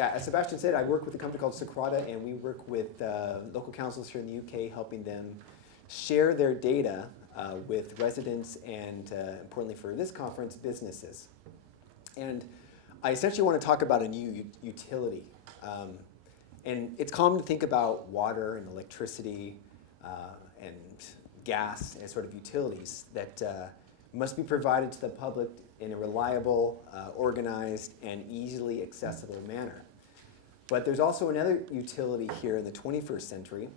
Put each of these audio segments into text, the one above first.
yeah, as Sebastian said, I work with a company called Socrata, and we work with local councils here in the UK, helping them share their data with residents and, importantly for this conference, businesses. And I essentially want to talk about a new utility. And it's common to think about water and electricity and gas as sort of utilities that must be provided to the public in a reliable, organized, and easily accessible manner. But there's also another utility here in the 21st century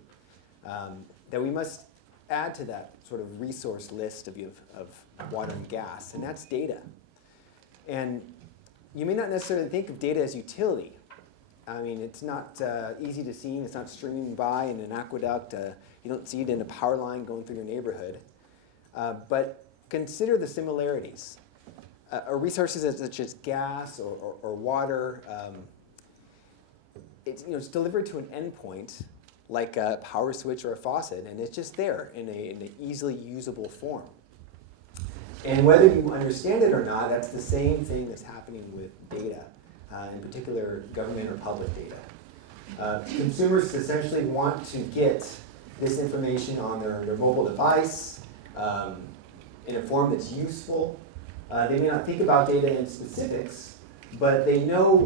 that we must add to that sort of resource list of water and gas, and that's data. And you may not necessarily think of data as utility. I mean, it's not easy to see, it's not streaming by in an aqueduct. You don't see it in a power line going through your neighborhood. But consider the similarities. Resources such as gas or water, it's delivered to an endpoint like a power switch or a faucet, and it's just there in an easily usable form. And whether you understand it or not, that's the same thing that's happening with data, in particular government or public data. Consumers essentially want to get this information on their mobile device in a form that's useful. They may not think about data in specifics, but they know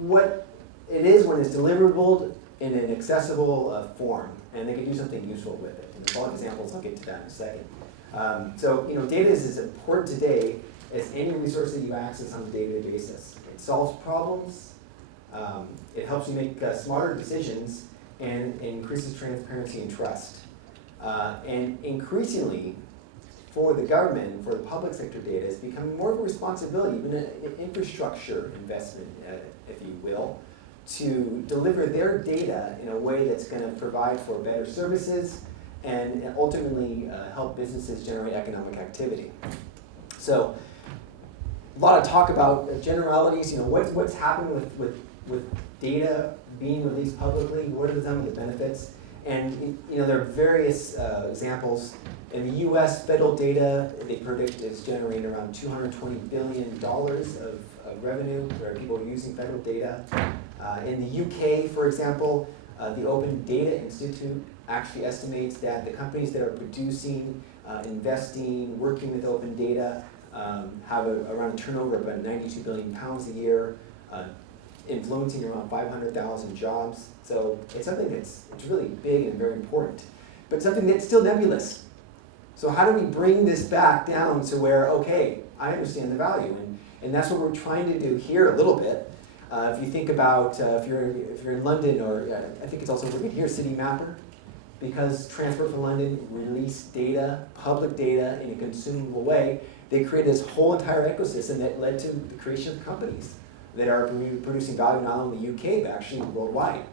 what it is when it's deliverable in an accessible form, and they can do something useful with it. And there's a lot of examples, I'll get to that in a second. So data is as important today as any resource that you access on a day-to-day basis. It solves problems, it helps you make smarter decisions, and increases transparency and trust. And increasingly, for the government, for the public sector data, it's becoming more of a responsibility, even an infrastructure investment, if you will, to deliver their data in a way that's going to provide for better services and ultimately help businesses generate economic activity. So, a lot of talk about generalities. What's happening with data being released publicly? What are some of the benefits? And there are various examples. In the U.S., federal data, they predict, is generating around $220 billion of revenue where people are using federal data. In the UK, for example, the Open Data Institute actually estimates that the companies that are producing, investing, working with open data have around a turnover of about 92 billion pounds a year, influencing around 500,000 jobs. So it's something it's really big and very important, but something that's still nebulous. So how do we bring this back down to where, okay, I understand the value, and that's what we're trying to do here a little bit. If you think about if you're in London, or I think it's also working here, City Mapper, because Transport for London released data, public data, in a consumable way, they created this whole entire ecosystem that led to the creation of companies that are producing value not only in the UK, but actually worldwide.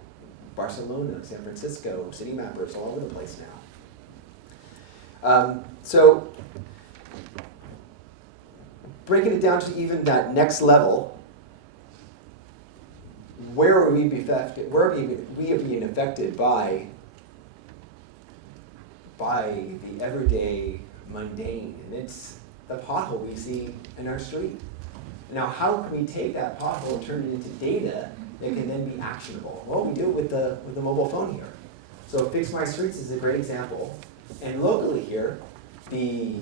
Barcelona, San Francisco, City Mappers, all over the place now. So, breaking it down to even that next level, where are we being affected by the everyday mundane? And it's the pothole we see in our street. Now, how can we take that pothole and turn it into data that can then be actionable? Well, we do it with the mobile phone here. So Fix My Streets is a great example. And locally here, the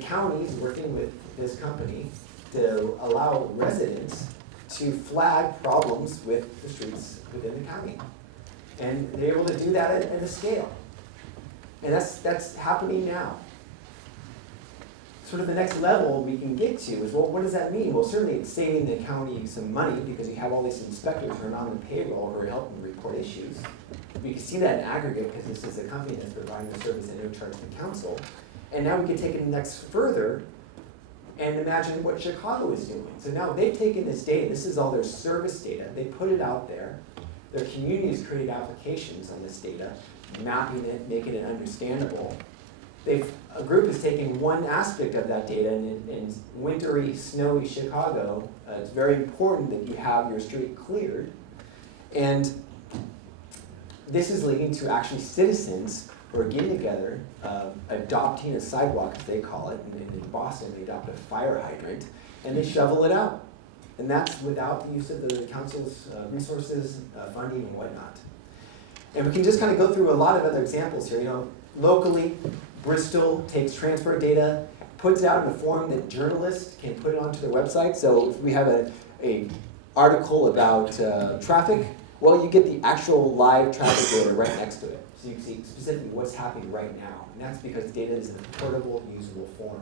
county is working with this company to allow residents to flag problems with the streets within the county. And they're able to do that at a scale. And that's happening now. Sort of the next level we can get to is, well, what does that mean? Well, certainly it's saving the county some money because you have all these inspectors who are not on the payroll who are helping report issues. We can see that in aggregate because this is a company that's providing the service at no charge to the council. And now we can take it next further and imagine what Chicago is doing. So now they've taken this data, this is all their service data, they put it out there. Their communities created applications on this data, mapping it, making it understandable. A group is taking one aspect of that data, and in wintry, snowy Chicago, it's very important that you have your street cleared. And this is leading to actually citizens who are getting together, adopting a sidewalk, as they call it. In Boston, they adopt a fire hydrant, and they shovel it out. And that's without the use of the council's resources, funding, and whatnot. And we can just kind of go through a lot of other examples here. Locally, Bristol takes transport data, puts it out in a form that journalists can put it onto their website. So if we have a article about traffic, well, you get the actual live traffic data right next to it. So you can see specifically what's happening right now. And that's because data is in a portable, usable form.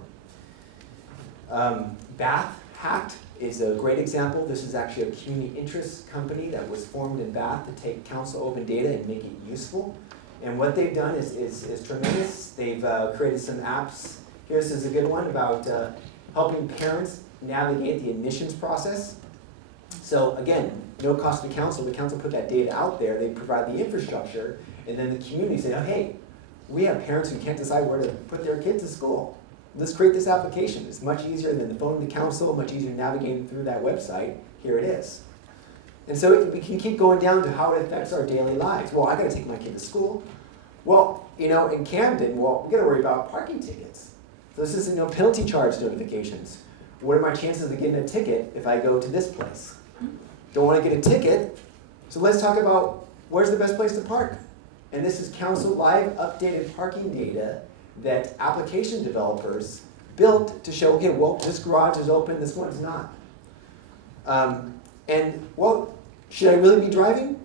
Bath Hacked is a great example. This is actually a community interest company that was formed in Bath to take council open data and make it useful. And what they've done is tremendous. They've created some apps. Here's a good one about helping parents navigate the admissions process. So again, no cost to the council. The council put that data out there. They provide the infrastructure. And then the community say, oh, hey, we have parents who can't decide where to put their kids to school. Let's create this application. It's much easier than the phone to council, much easier navigating through that website. Here it is. And so we can keep going down to how it affects our daily lives. Well, I got to take my kid to school. Well, in Camden, we got to worry about parking tickets. So this is penalty charge notifications. What are my chances of getting a ticket if I go to this place? Don't want to get a ticket, so let's talk about where's the best place to park. And this is council live updated parking data that application developers built to show, okay, well, this garage is open, this one's not. Should I really be driving?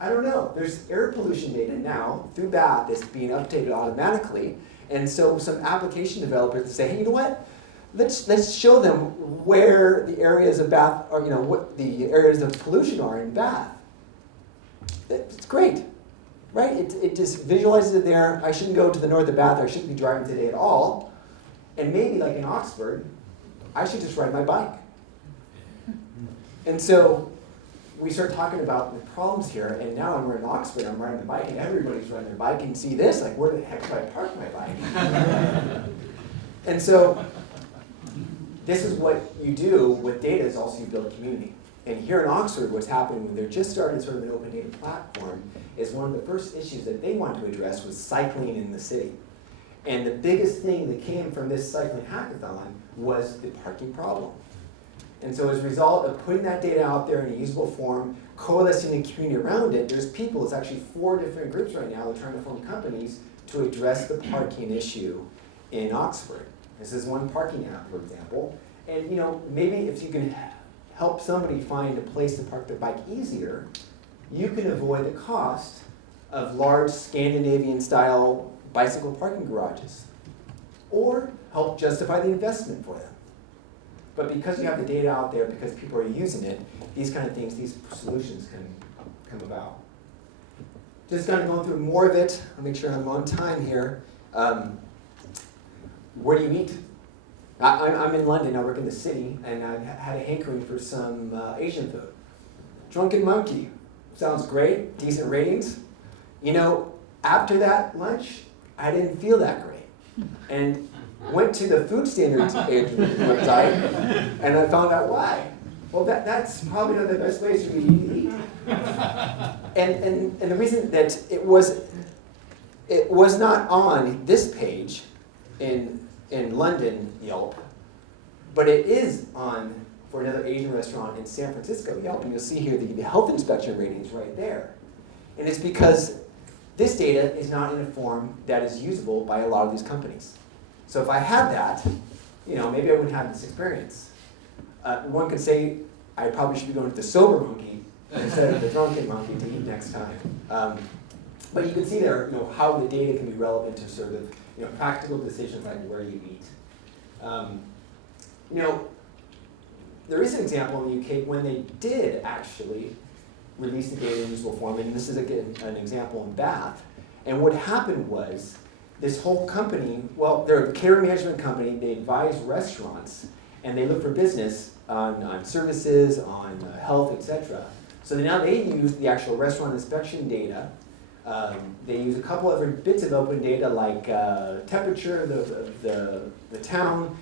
I don't know. There's air pollution data now through Bath that's being updated automatically. And so some application developers say, hey, you know what? Let's show them where the areas of Bath are, what the areas of pollution are in Bath. It's great, right? It just visualizes it there. I shouldn't go to the north of Bath. I shouldn't be driving today at all. And maybe like in Oxford, I should just ride my bike. And so we start talking about the problems here, and now we're in Oxford, I'm riding the bike, and everybody's riding their bike, and see this, like, where the heck do I park my bike? And so this is what you do with data, is also you build community. And here in Oxford, what's happening when they're just starting sort of an open data platform is one of the first issues that they wanted to address was cycling in the city. And the biggest thing that came from this cycling hackathon was the parking problem. And so as a result of putting that data out there in a usable form, coalescing the community around it, there's people, it's actually 4 different groups right now that are trying to form companies to address the parking issue in Oxford. This is one parking app, for example. And maybe if you can help somebody find a place to park their bike easier, you can avoid the cost of large Scandinavian-style bicycle parking garages, or help justify the investment for them. But because you have the data out there, because people are using it, these kind of things, these solutions can come about. Just kind of going through more of it. I'll make sure I'm on time here. Where do you eat? I'm in London, I work in the city, and I've had a hankering for some Asian food. Drunken Monkey, sounds great, decent ratings. After that lunch, I didn't feel that great. And went to the food standards website, and I found out why. Well, that's probably not the best place for me to eat. And the reason that it was not on this page in London Yelp, but it is on for another Asian restaurant in San Francisco Yelp, and you'll see here the health inspection ratings right there. And it's because this data is not in a form that is usable by a lot of these companies. So if I had that, maybe I wouldn't have this experience. One could say I probably should be going to the sober monkey instead of the drunken monkey to eat next time. But you can see there, how the data can be relevant to sort of, practical decisions like where you eat. There is an example in the UK when they did actually release the data in usable form, and this is again an example in Bath. And what happened was, this whole company, they're a care management company, they advise restaurants, and they look for business on services, on health, etc. So now they use the actual restaurant inspection data. They use a couple other bits of open data like temperature of the town,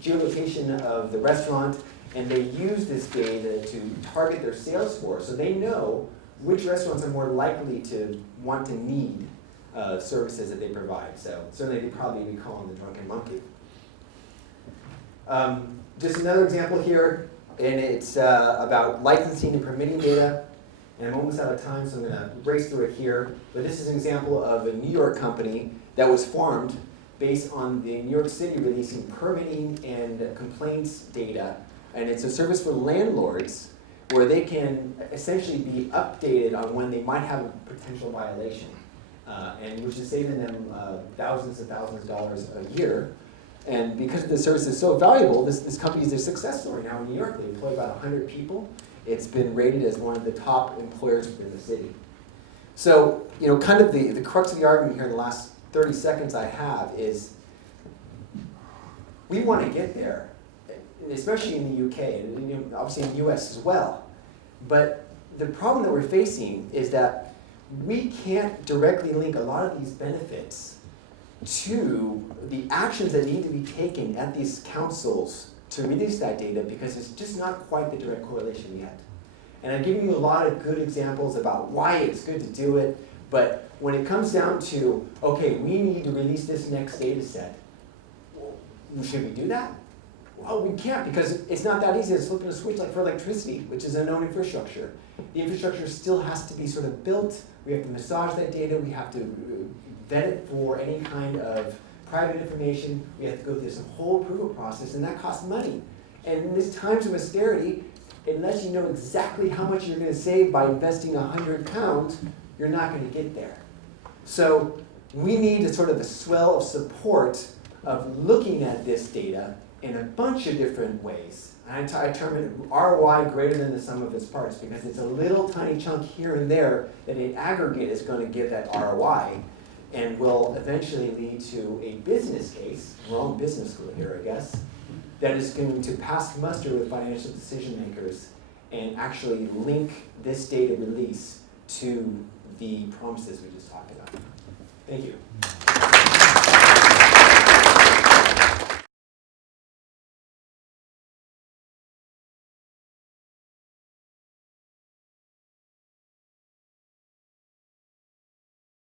geolocation of the restaurant, and they use this data to target their sales force. So they know which restaurants are more likely to want to need services that they provide. So certainly they probably would call them the drunken monkey. Just another example here. and it's about licensing and permitting data. And I'm almost out of time, so I'm going to race through it here. But this is an example of a New York company that was formed based on the New York City releasing permitting and complaints data. And it's a service for landlords where they can essentially be updated on when they might have a potential violation, and which is saving them thousands and thousands of dollars a year. And because the service is so valuable, this company is a success story now in New York. They employ about 100 people. It's been rated as one of the top employers within the city. So, kind of the crux of the argument here in the last 30 seconds I have is we want to get there, especially in the UK, and obviously in the US as well. But the problem that we're facing is that we can't directly link a lot of these benefits to the actions that need to be taken at these councils to release that data, because it's just not quite the direct correlation yet. And I've given you a lot of good examples about why it's good to do it, but when it comes down to, okay, we need to release this next data set, should we do that? Well, we can't, because it's not that easy as flipping a switch like for electricity, which is a known infrastructure. The infrastructure still has to be sort of built. We have to massage that data. We have to vet it for any kind of private information. We have to go through this whole approval process, and that costs money. And in these times of austerity, unless you know exactly how much you're going to save by investing £100, you're not going to get there. So we need a sort of a swell of support of looking at this data in a bunch of different ways. And I term it ROI greater than the sum of its parts, because it's a little tiny chunk here and there that in aggregate is going to give that ROI and will eventually lead to a business case, we're all in business school here, I guess, that is going to pass muster with financial decision makers and actually link this data release to the promises we just talked about. Thank you.